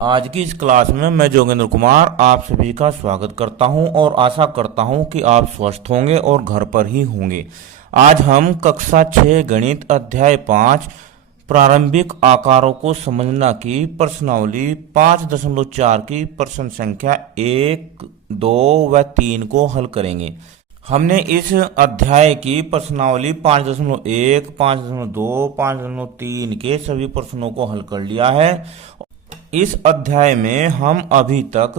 आज की इस क्लास में मैं जोगेंद्र कुमार आप सभी का स्वागत करता हूं और आशा करता हूं कि आप स्वस्थ होंगे और घर पर ही होंगे। आज हम कक्षा 6 गणित अध्याय 5 प्रारंभिक आकारों को समझना की प्रश्नावली 5.4 की प्रश्न संख्या 1, 2 व 3 को हल करेंगे। हमने इस अध्याय की प्रश्नावली 5.1, 5.2, 5.3 के सभी प्रश्नों को हल कर लिया है। इस अध्याय में हम अभी तक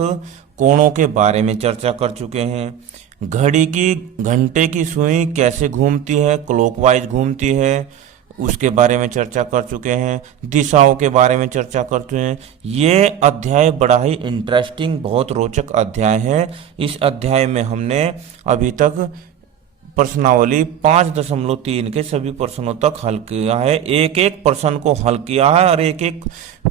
कोणों के बारे में चर्चा कर चुके हैं। घंटे की सुई कैसे घूमती है, क्लॉकवाइज घूमती है, उसके बारे में चर्चा कर चुके हैं। दिशाओं के बारे में चर्चा कर चुके हैं। ये अध्याय बड़ा ही इंटरेस्टिंग, बहुत रोचक अध्याय है। इस अध्याय में हमने अभी तक प्रश्नावली 5.3 के सभी प्रश्नों तक हल किया है। एक एक प्रश्न को हल किया है और एक एक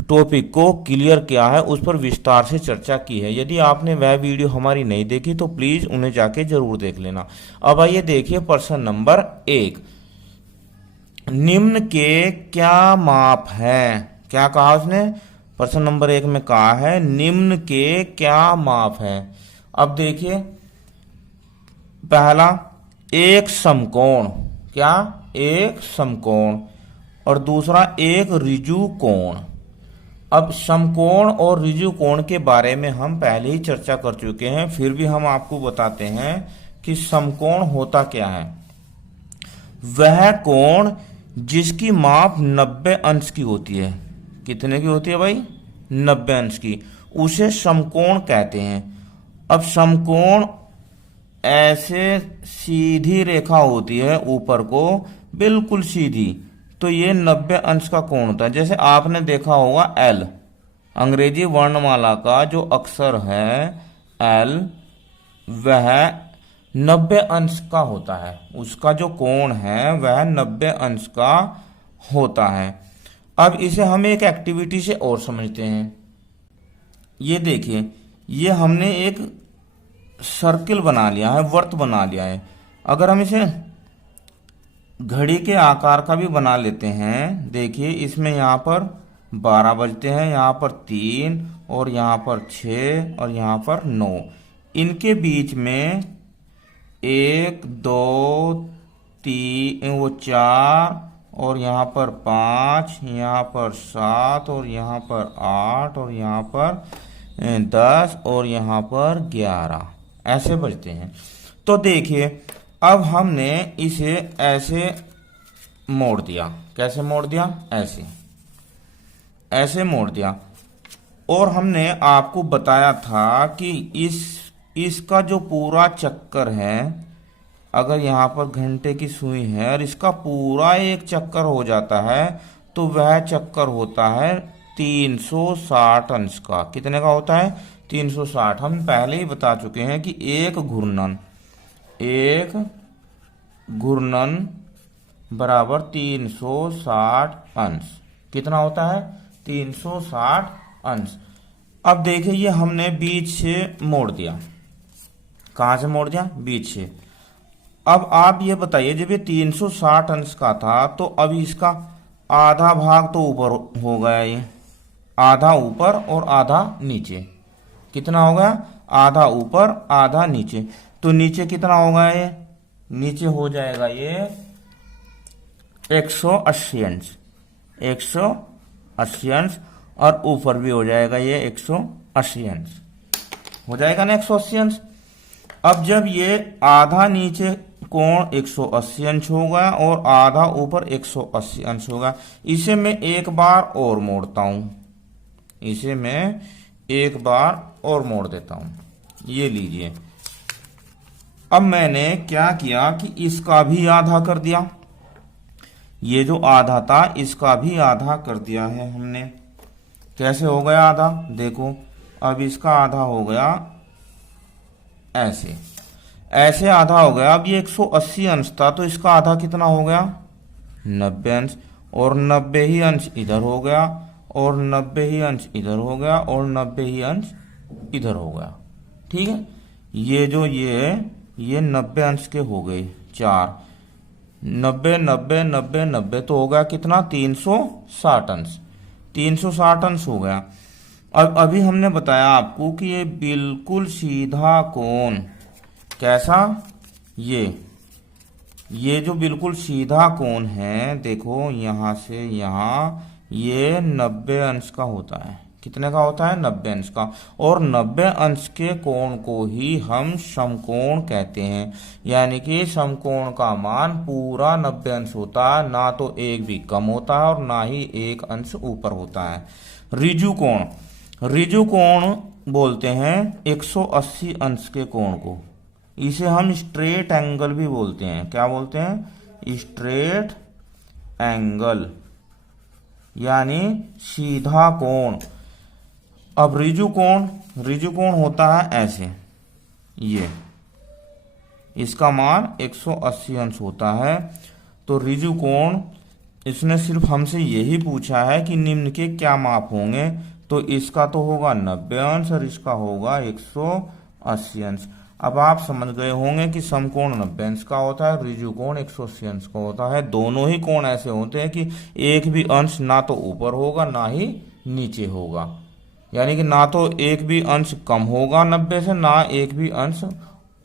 टॉपिक को क्लियर किया है, उस पर विस्तार से चर्चा की है। यदि आपने वह वीडियो हमारी नहीं देखी तो प्लीज उन्हें जाके जरूर देख लेना। अब आइए देखिए प्रश्न नंबर 1। निम्न के क्या माप है? क्या कहा उसने? प्रश्न नंबर 1 में कहा है निम्न के क्या माप है। अब देखिए, पहला एक समकोण, क्या? एक समकोण। और दूसरा एक ऋजु कोण। अब समकोण और ऋजु कोण के बारे में हम पहले ही चर्चा कर चुके हैं, फिर भी हम आपको बताते हैं कि समकोण होता क्या है। वह कोण जिसकी माप 90 अंश की होती है। कितने की होती है भाई? 90 अंश की, उसे समकोण कहते हैं। अब समकोण ऐसे सीधी रेखा होती है ऊपर को, बिल्कुल सीधी, तो ये 90 अंश का कोण होता है। जैसे आपने देखा होगा एल, अंग्रेजी वर्णमाला का जो अक्षर है एल, वह 90 अंश का होता है। उसका जो कोण है वह 90 अंश का होता है। अब इसे हम एक एक्टिविटी से और समझते हैं। ये देखिए, ये हमने एक सर्किल बना लिया है, वर्त बना लिया है। अगर हम इसे घड़ी के आकार का भी बना लेते हैं, देखिए इसमें यहाँ पर 12 बजते हैं, यहाँ पर 3 और यहाँ पर 6 और यहाँ पर 9। इनके बीच में 1, 2, 3 वो 4 और यहाँ पर 5, यहाँ पर 7 और यहाँ पर 8 और यहाँ पर 10 और यहाँ पर 11 ऐसे बजते हैं। तो देखिए, अब हमने इसे ऐसे मोड़ दिया। कैसे मोड़ दिया? ऐसे ऐसे मोड़ दिया। और हमने आपको बताया था कि इसका जो पूरा चक्कर है, अगर यहाँ पर घंटे की सुई है और इसका पूरा एक चक्कर हो जाता है तो वह चक्कर होता है 360 अंश का। कितने का होता है? 360। हम पहले ही बता चुके हैं कि एक घूर्णन बराबर 360 अंश। कितना होता है? 360 अंश। अब देखिए, ये हमने बीच से मोड़ दिया। कहां से मोड़ दिया? बीच से। अब आप ये बताइए, जब ये 360 अंश का था तो अब इसका आधा भाग तो ऊपर हो गया, ये आधा ऊपर और आधा नीचे। कितना हो गया? आधा ऊपर आधा नीचे। तो नीचे कितना होगा? ये नीचे हो जाएगा ये 180 अंश, 180 अंश। और ऊपर भी हो जाएगा ये 180 अंश। हो जाएगा ना 180 अंश। अब जब ये आधा नीचे कोण 180 अंश होगा और आधा ऊपर 180 अंश होगा, इसे मैं एक बार और मोड़ता हूं। इसे मैं एक बार और मोड़ देता हूं। ये लीजिए, अब मैंने क्या किया कि इसका भी आधा कर दिया। ये जो आधा था इसका भी आधा कर दिया है हमने। कैसे हो गया आधा? देखो, अब इसका आधा हो गया ऐसे, ऐसे आधा हो गया। अब ये 180 अंश था तो इसका आधा कितना हो गया? 90 अंश। और 90 ही अंश इधर हो गया और 90 ही अंश इधर हो गया और 90 ही अंश इधर हो गया। ठीक है, ये जो ये 90 अंश के हो गए 4। 90 90 90 90 तो हो गया कितना? 360 अंश। 360 अंश हो गया। अब अभी हमने बताया आपको कि ये बिल्कुल सीधा कोण, कैसा, ये जो बिल्कुल सीधा कोण है, देखो यहां से यहां, ये 90 अंश का होता है। कितने का होता है? 90 अंश का। और 90 अंश के कोण को ही हम समकोण कहते हैं। यानी कि समकोण का मान पूरा 90 अंश होता है, ना तो एक भी कम होता है और ना ही एक अंश ऊपर होता है। ऋजु कोण, ऋजु कोण बोलते हैं 180 अंश के कोण को। इसे हम स्ट्रेट एंगल भी बोलते हैं। क्या बोलते हैं? स्ट्रेट एंगल, यानी सीधा कोण। अब ऋजु कोण, ऋजु कोण होता है ऐसे, ये इसका मान 180 अंश होता है। तो ऋजु कोण, इसने सिर्फ हमसे यही पूछा है कि निम्न के क्या माप होंगे, तो इसका तो होगा 90 अंश और इसका होगा 180 अंश। अब आप समझ गए होंगे कि समकोण 90 अंश का होता है, ऋजु कोण 180 अंश का होता है। दोनों ही कोण ऐसे होते हैं कि एक भी अंश ना तो ऊपर होगा ना ही नीचे होगा, यानी कि ना तो एक भी अंश कम होगा 90 से, ना एक भी अंश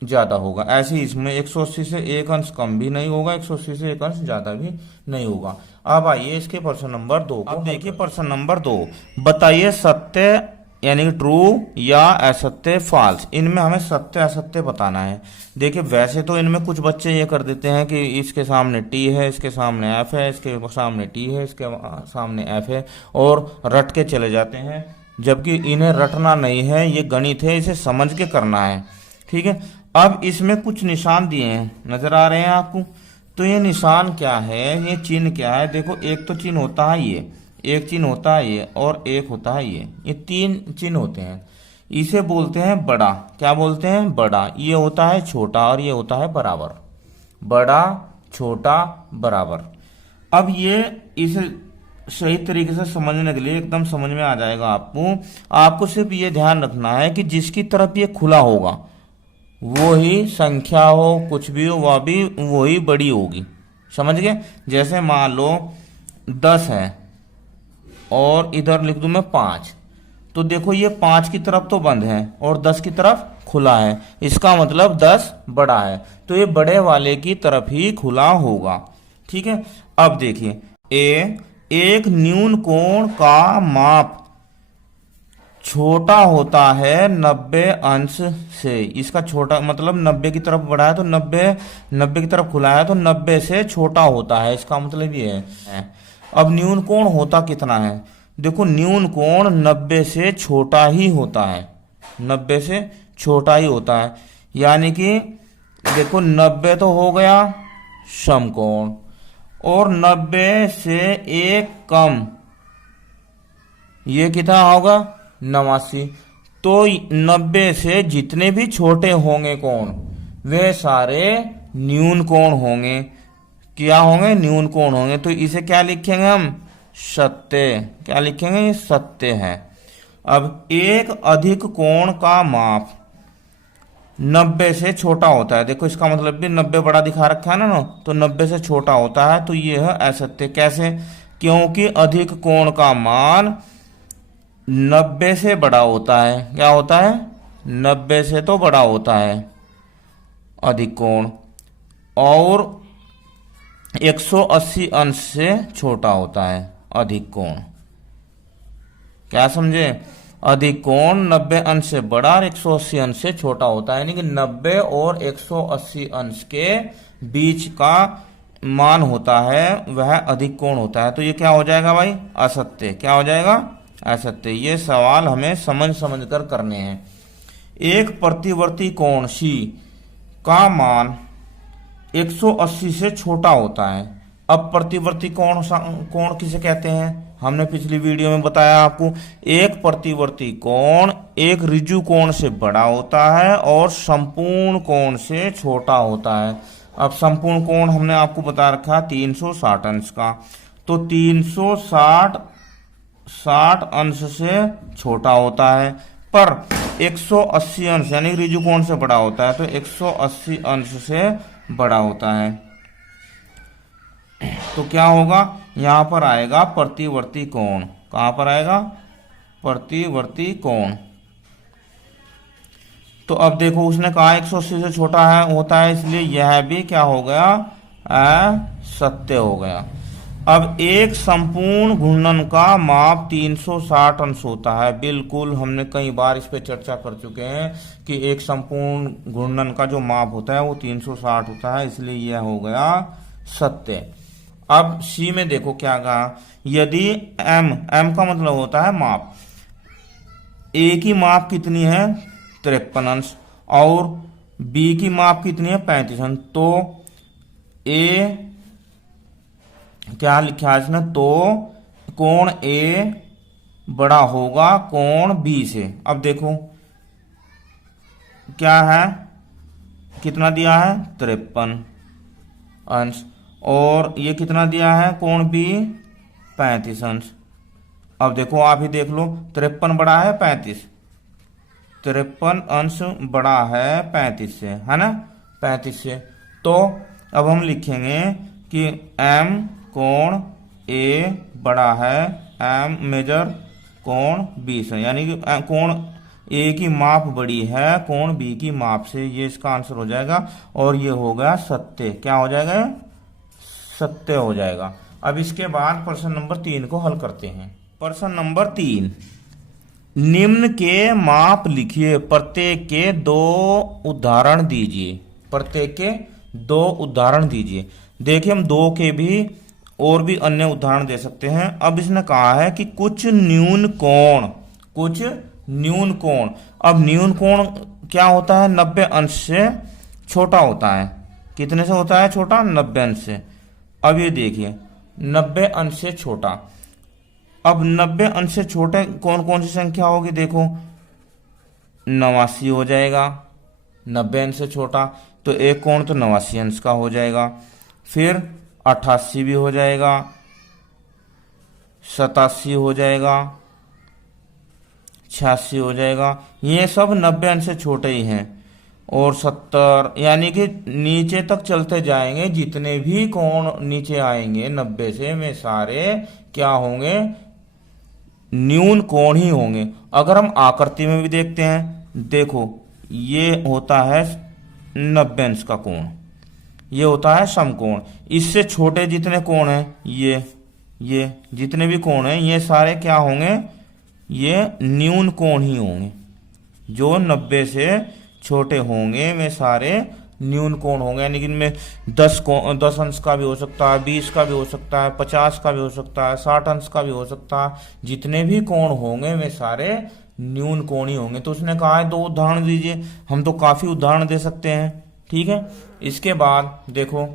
ज्यादा होगा। ऐसे ही इसमें 180 से एक अंश कम भी नहीं होगा, 180 से एक अंश ज्यादा भी नहीं होगा। अब आइए इसके प्रश्न नंबर 2 को। अब देखिए प्रश्न नंबर 2, बताइए सत्य यानी कि ट्रू या असत्य फॉल्स। इनमें हमें सत्य असत्य बताना है। देखिए वैसे तो इनमें कुछ बच्चे ये कर देते हैं कि इसके सामने टी है, इसके सामने एफ है, इसके सामने टी है, इसके सामने एफ है, और रट के चले जाते हैं, जबकि इन्हें रटना नहीं है, ये गणित है, इसे समझ के करना है। ठीक है। अब इसमें कुछ निशान दिए हैं, नजर आ रहे हैं आपको? तो ये निशान क्या है, ये चिन्ह क्या है? देखो एक तो चिन्ह होता है ये, एक चिन्ह होता है ये, और एक होता है ये 3 चिन्ह होते हैं। इसे बोलते हैं बड़ा। क्या बोलते हैं? बड़ा। ये होता है छोटा और ये होता है बराबर। बड़ा, छोटा, बराबर। अब ये इसे सही तरीके से समझने के लिए एकदम समझ में आ जाएगा आपको। आपको सिर्फ ये ध्यान रखना है कि जिसकी तरफ ये खुला होगा वो ही संख्या हो, कुछ भी हो, वह भी वही बड़ी होगी। समझ गए? जैसे मान लो 10 है और इधर लिख दूं मैं 5, तो देखो ये 5 की तरफ तो बंद है और 10 की तरफ खुला है, इसका मतलब 10 बड़ा है, तो ये बड़े वाले की तरफ ही खुला होगा। ठीक है। अब देखिए एक न्यून कोण का माप छोटा होता है 90 अंश से। इसका छोटा मतलब 90 की तरफ बड़ा है तो 90 की तरफ खुला है तो 90 से छोटा होता है, इसका मतलब ये है। अब न्यून कोण होता कितना है? देखो न्यून कोण 90 से छोटा ही होता है, 90 से छोटा ही होता है। यानी कि देखो 90 तो हो गया समकोण, और 90 से एक कम ये कितना होगा? 89। तो 90 से जितने भी छोटे होंगे कोण वे सारे न्यून कोण होंगे। क्या होंगे? न्यून कोण होंगे। तो इसे क्या लिखेंगे हम? सत्य। क्या लिखेंगे? ये सत्य है। अब एक अधिक कोण का माप 90 से छोटा होता है। देखो इसका मतलब भी 90 बड़ा दिखा रखा है ना, तो 90 से छोटा होता है, तो ये है असत्य। कैसे? क्योंकि अधिक कोण का मान 90 से बड़ा होता है। क्या होता है? 90 से तो बड़ा होता है अधिक कोण, और 180 अंश से छोटा होता है अधिक कोण। क्या समझे? अधिक कोण 90 अंश से बड़ा और 180 अंश से छोटा होता है, यानी कि 90 और 180 अंश के बीच का मान होता है वह अधिक कोण होता है। तो ये क्या हो जाएगा भाई? असत्य। क्या हो जाएगा? असत्य। ये सवाल हमें समझ कर करने हैं। एक प्रतिवर्ती कोण सी का मान 180 से छोटा होता है। अब प्रतिवर्ती कोण किसे कहते हैं? हमने पिछली वीडियो में बताया आपको। एक प्रतिवर्ती कोण एक ऋजु कोण से बड़ा होता है और संपूर्ण कोण से छोटा होता है। अब संपूर्ण कोण हमने आपको बता रखा 360 अंश का, तो 360 अंश से छोटा होता है, पर 180 अंश यानी ऋजु कोण से बड़ा होता है, तो 180 अंश से बड़ा होता है। तो क्या होगा? यहां पर आएगा प्रतिवर्ती कोण। कहां पर आएगा? प्रतिवर्ती कोण। तो अब देखो उसने कहा 180 से छोटा है होता है, इसलिए यह भी क्या हो गया, असत्य हो गया। अब एक संपूर्ण घूर्णन का माप 360 अंश होता है। बिल्कुल, हमने कई बार इस पे चर्चा कर चुके हैं कि एक संपूर्ण घूर्णन का जो माप होता है वो 360 होता है, इसलिए यह हो गया सत्य। अब सी में देखो क्या कहा, यदि एम का मतलब होता है माप, ए की माप कितनी है 53 अंश और बी की माप कितनी है 35 अंश, तो ए क्या लिखा है इसने, तो कोण ए बड़ा होगा कोण बी से। अब देखो क्या है, कितना दिया है 53 अंश और ये कितना दिया है कोण बी 35 अंश। अब देखो आप ही देख लो, 53 बड़ा है 35, 53 अंश बड़ा है 35 से, है ना, 35 से। तो अब हम लिखेंगे कि एम कोण ए बड़ा है एम मेजर कोण बी से, यानी कि कोण ए की माप बड़ी है कोण बी की माप से, ये इसका आंसर हो जाएगा और ये हो गया सत्य। क्या हो जाएगा, सत्य हो जाएगा। अब इसके बाद प्रश्न नंबर 3 को हल करते हैं। प्रश्न नंबर 3, निम्न के माप लिखिए, प्रत्येक के 2 उदाहरण दीजिए। प्रत्येक के 2 उदाहरण दीजिए। देखिए हम 2 के भी और भी अन्य उदाहरण दे सकते हैं। अब इसने कहा है कि कुछ न्यून कोण, कुछ न्यून कोण। अब न्यून कोण क्या होता है, 90 अंश से छोटा होता है। कितने से होता है छोटा, 90 अंश से। अब ये देखिए 90 अंश से छोटा। अब 90 अंश से छोटे कौन कौन सी संख्या होगी, देखो 89 हो जाएगा 90 अंश से छोटा, तो एक कोण तो 89 अंश का हो जाएगा। फिर 88 भी हो जाएगा, 87 हो जाएगा, 86 हो जाएगा। ये सब 90 अंश से छोटे ही हैं। और 70, यानी कि नीचे तक चलते जाएंगे, जितने भी कोण नीचे आएंगे 90 से वे सारे क्या होंगे, न्यून कोण ही होंगे। अगर हम आकृति में भी देखते हैं, देखो ये होता है 90 अंश का कोण, ये होता है समकोण। इससे छोटे जितने कोण हैं, ये जितने भी कोण हैं ये सारे क्या होंगे, ये न्यून कोण ही होंगे। जो 90 से छोटे होंगे वे सारे न्यून कोण होंगे, यानी कि इनमें 10 अंश का भी हो सकता है, 20 का भी हो सकता है, 50 का भी हो सकता है, 60 अंश का भी हो सकता है। जितने भी कोण होंगे वे सारे न्यून कोण ही होंगे। तो उसने कहा है 2 उदाहरण दीजिए। हम तो काफी उदाहरण दे सकते हैं, ठीक है। इसके बाद देखो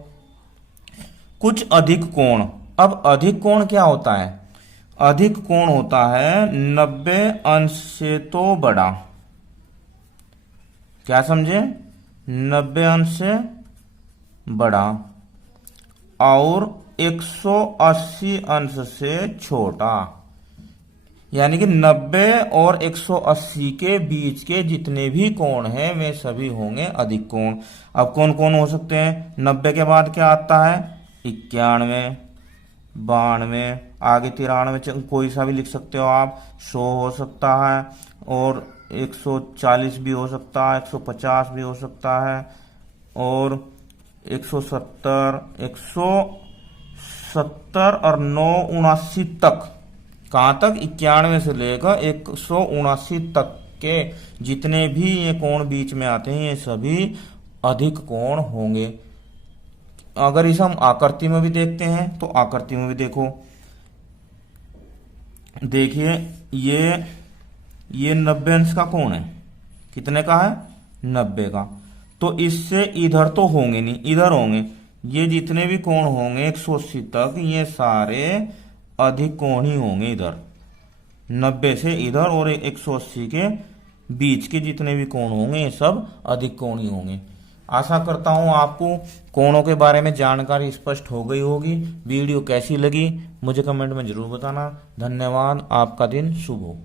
कुछ अधिक कोण। अब अधिक कोण क्या होता है, अधिक कोण होता है 90 अंश से तो बड़ा। क्या समझे, 90 अंश से बड़ा और 180 अंश से छोटा, यानी कि 90 और 180 के बीच के जितने भी कोण हैं वे सभी होंगे अधिक कोण। अब कौन कौन हो सकते हैं, 90 के बाद क्या आता है, 91, 92, आगे 93, कोई सा भी लिख सकते हो आप। 100 हो सकता है और 140 भी हो सकता है, 150 भी हो सकता है और 170, 170 और 979 तक। कहाँ तक, 91 से लेकर 179 तक के जितने भी ये कोण बीच में आते हैं ये सभी अधिक कोण होंगे। अगर इसे हम आकृति में भी देखते हैं तो आकृति में भी देखो, देखिए ये 90 अंश का कोण है, कितने का है 90 का। तो इससे इधर तो होंगे नहीं, इधर होंगे। ये जितने भी कोण होंगे 180 तक ये सारे अधिक कोण ही होंगे इधर, 90 से इधर और 180 के बीच के जितने भी कोण होंगे ये सब अधिक कोण ही होंगे। आशा करता हूं आपको कोणों के बारे में जानकारी स्पष्ट हो गई होगी। वीडियो कैसी लगी मुझे कमेंट में जरूर बताना। धन्यवाद, आपका दिन शुभ हो।